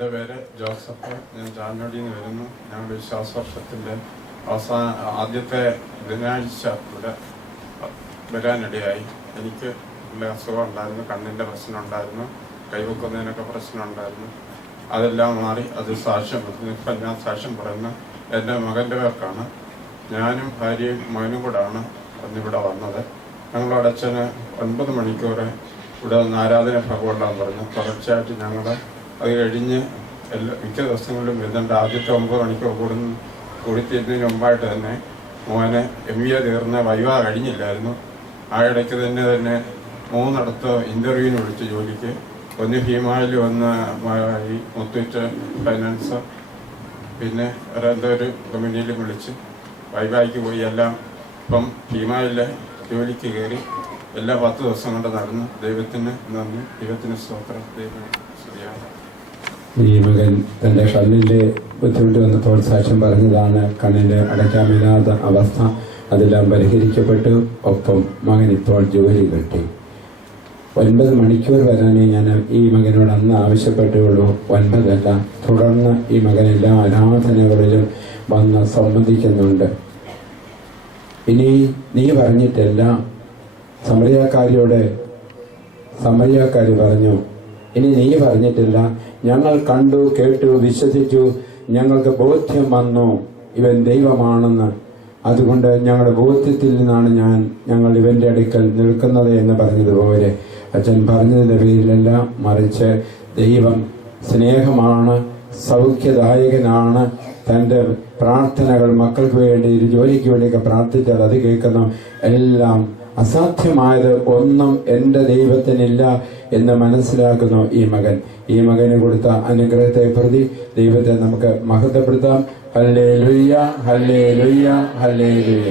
എൻ്റെ പേര് ജോസഫ്. ഞാൻ ചാഞ്ഞോടിയിൽ നിന്ന് വരുന്നു. ഞങ്ങളുടെ വിശ്വാസവർഷത്തിൻ്റെ ആദ്യത്തെ ബുധനാഴ്ച ഇവിടെ വരാനിടയായി. എനിക്ക് നല്ല അസുഖം ഉണ്ടായിരുന്നു, കണ്ണിൻ്റെ പ്രശ്നം ഉണ്ടായിരുന്നു, കൈവെക്കുന്നതിനൊക്കെ പ്രശ്നം ഉണ്ടായിരുന്നു. അതെല്ലാം മാറി അത് സാക്ഷ്യം പറ്റുന്നു. ഇപ്പം ഞാൻ സാക്ഷ്യം പറയുന്ന എൻ്റെ മകൻ്റെ പേർക്കാണ്. ഞാനും ഭാര്യയും മകനും കൂടാണ് അന്നിവിടെ വന്നത്. ഞങ്ങളുടെ അച്ഛന് 9 മണിക്കൂർ ഇവിടെ നിന്ന് ആരാധന ഭഗവണ്ടാന്ന് പറഞ്ഞു. തുടർച്ചയായിട്ട് ഞങ്ങൾ അത് കഴിഞ്ഞ് മിക്ക ദിവസങ്ങളിലും വരുന്നുണ്ട്. ആദ്യത്തെ 9 മണിക്കൂർ കൂടിത്തീരുന്നതിന് മുമ്പായിട്ട് തന്നെ മോനെ MBA തീർന്ന വൈവ കഴിഞ്ഞില്ലായിരുന്നു. ആ ഇടയ്ക്ക് തന്നെ 3 ഇൻ്റർവ്യൂവിന് വിളിച്ച് ജോലിക്ക്. ഒന്ന് ഭീമായിൽ, ഒന്ന് ഈ മുത്തൂറ്റ് ഫൈനാൻസ്, പിന്നെ ഒരു കമ്പനിയിലും വിളിച്ച് വൈവായിക്ക് പോയി. എല്ലാം ഇപ്പം ഭീമായിലെ ജോലിക്ക് കയറി എല്ലാ 10 ദിവസം കൊണ്ട് നടന്നു. ദൈവത്തിന് നന്ദി, ദൈവത്തിന് സ്തോത്രം. ദൈവം ശരിയാണ്. ഈ മകൻ തൻ്റെ കണ്ണിൻ്റെ ബുദ്ധിമുട്ട് വന്നപ്പോൾ സാക്ഷ്യം പറഞ്ഞതാണ്. കണ്ണിൻ്റെ അടയ്ക്കാമില്ലാത്ത അവസ്ഥ അതെല്ലാം പരിഹരിക്കപ്പെട്ടു. ഒപ്പം മകൻ ഇപ്പോൾ ജോലി കിട്ടി. 9 മണിക്കൂർ വരാനേ ഞാൻ ഈ മകനോട് അന്ന് ആവശ്യപ്പെട്ടുള്ളൂ, 9 അല്ല. തുടർന്ന് ഈ മകൻ എല്ലാ ആരാധനകളിലും വന്ന് സംബന്ധിക്കുന്നുണ്ട്. ഇനി നീ പറഞ്ഞിട്ടല്ല, സമറിയാക്കാരി പറഞ്ഞു, ഇനി നീ പറഞ്ഞിട്ടില്ല, ഞങ്ങൾ കണ്ടു, കേട്ടു, വിശ്വസിച്ചു, ഞങ്ങൾക്ക് ബോധ്യം വന്നു ഇവൻ ദൈവമാണെന്ന്. അതുകൊണ്ട് ഞങ്ങളുടെ ബോധ്യത്തിൽ നിന്നാണ് ഞങ്ങൾ ഇവന്റെ അടുക്കൽ നിൽക്കുന്നത് എന്ന് പറഞ്ഞതുപോലെ അച്ഛൻ പറഞ്ഞതിന്റെ പേരിലല്ല, മറിച്ച് ദൈവം സ്നേഹമാണ്, സൗഖ്യദായകനാണ്. തൻ്റെ പ്രാർത്ഥനകൾ മക്കൾക്ക് വേണ്ടി, ജോലിക്ക് വേണ്ടിയൊക്കെ പ്രാർത്ഥിച്ചാൽ അത് കേൾക്കുന്നു. എല്ലാം അസാധ്യമായത് ഒന്നും എൻ്റെ ദൈവത്തിനില്ല എന്ന് മനസ്സിലാക്കുന്നു ഈ മകന് കൊടുത്ത അനുഗ്രഹത്തെ പ്രതി ദൈവത്തെ നമുക്ക് മഹത്വപ്പെടുത്താം. Hallelujah, hallelujah, hallelujah.